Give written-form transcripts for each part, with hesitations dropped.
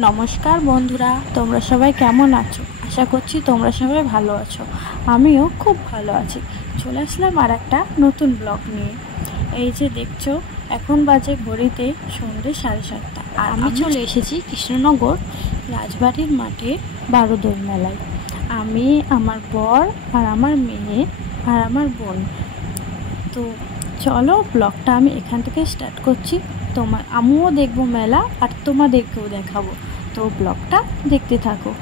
নমস্কার বন্ধুরা, তোমরা সবাই কেমন আছো? আশা করছি তোমরা সবাই ভালো আছো। আমিও খুব ভালো আছি। চলে আসলাম আর একটা নতুন ব্লগ নিয়ে। এই যে দেখছো, এখন বাজে ঘড়িতে সন্ধ্যে 7:30, আর আমি চলে এসেছি কৃষ্ণনগর রাজবাড়ির মাঠে বারোদোল মেলায়। আমি, আমার বর, আর আমার মেয়ে, আর আমার বোন। তো চলো, ব্লগটা আমি এখান থেকে স্টার্ট করছি। আমিও দেখবো মেলা, আর তোমাদেরকেও দেখাবো। তো ব্লগটা দেখতে থাকো।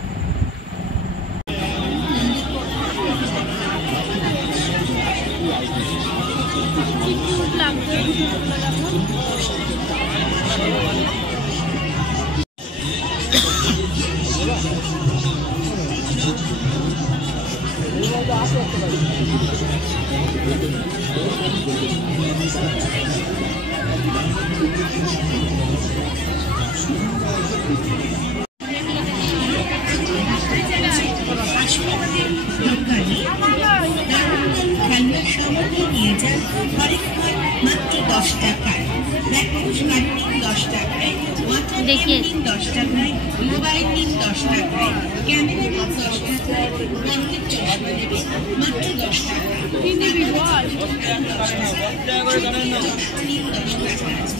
देखिए 10 টাকায় মোবাইল নিন 10 টাকায় ক্যামেরা নিন 10 টাকায় কন্টেন্ট চশমা নেবেন মাত্র 10 টাকা কি নিবি বল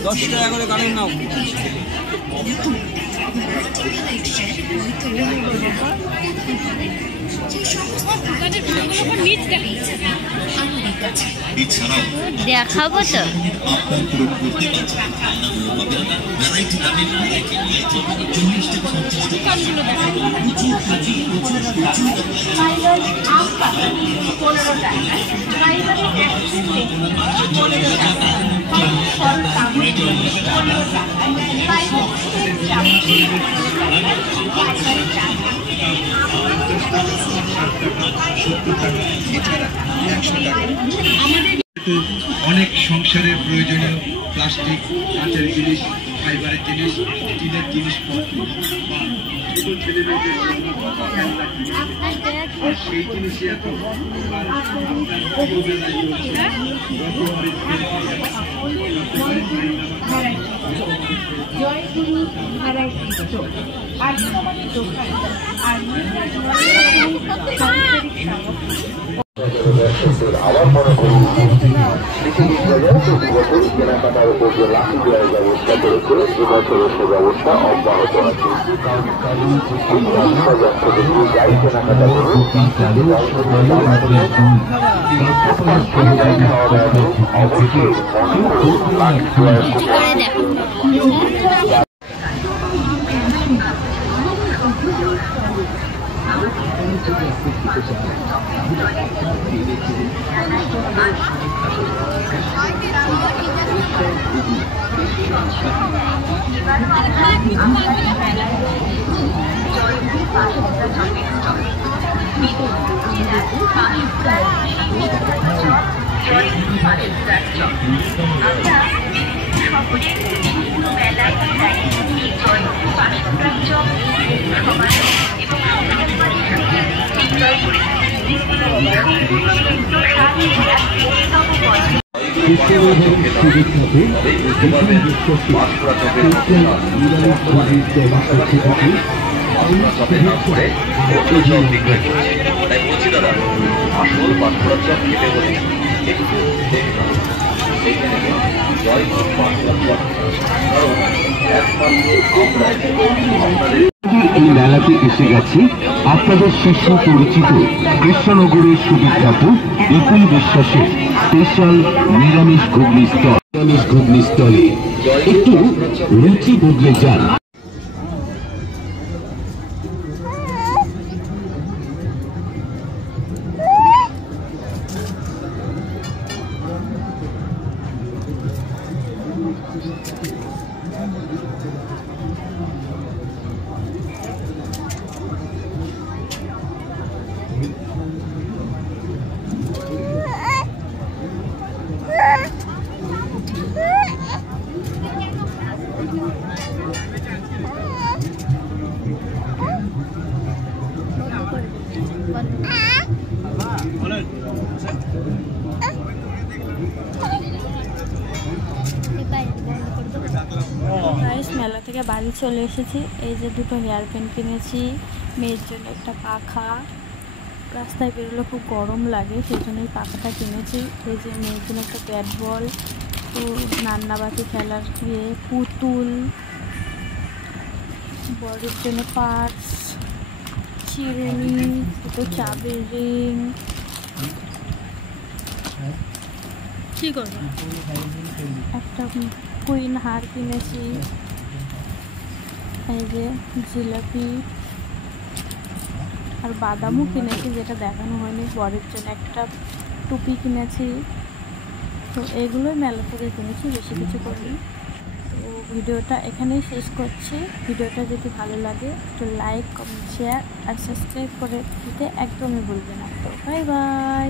10 টাকা করে গানের নাও দেখাবো তো অনেক সংসারের প্রয়োজনীয় প্লাস্টিক, কাঁচের জিনিস, ফাইবারের জিনিস, স্টিলের জিনিসপত্র ছোট ছেলেমেয়েদের আর সেই জিনিসই এখন আবার মনে করি বিশ্ববিদ্যালয় প্রতি বছর কেনাকাটার উপর যে লাঠি দেওয়ার ব্যবস্থা করেছে, এবছরও সে ব্যবস্থা অব্যাহত আছে। যাই কেনাকাটা করুন, খাওয়া দাওয়া করুন, অবশ্যই মনে করুন লাঠি দেওয়ার এই মেলাতে এসে গেছে আপনাদের শীর্ষ পরিচিত কৃষ্ণনগরের সুবিখ্যাত বিপুল বিশ্বাসের স্পেশাল নিরামিষ ঘুগনি স্থলে একটু রুচি বদলে যান। থেকে বাড়ি চলে এসেছি। এই যে দুটো হেয়ার প্যান কিনেছি, মেয়ের জন্য একটা পাখা। রাস্তায় বেরোলে খুব গরম লাগে, সেই জন্য এই পাখাটা কিনেছি। এই যে মেয়ের জন্য একটা ব্যাট বল, তো নান্নাবাতি খেলার পুতুল, বড়ের জন্য পার্স, চিরুনি, দুটো চাবির রিং। কি করবো, একটা কুইন হার কিনেছি। এই যে জিলাপি আর বাদামও কিনেছি, যেটা দেখানো হয়নি। বরের জন্য একটা টুপি কিনেছি। তো এগুলোই মেলা থেকে কিনেছি, বেশি কিছু করিনি। তো ভিডিওটা এখানেই শেষ করছি। ভিডিওটা যদি ভালো লাগে একটু লাইক, কমেন্ট, শেয়ার আর সাবস্ক্রাইব করে দিতে একদমই ভুলবে না। তো বাই বাই।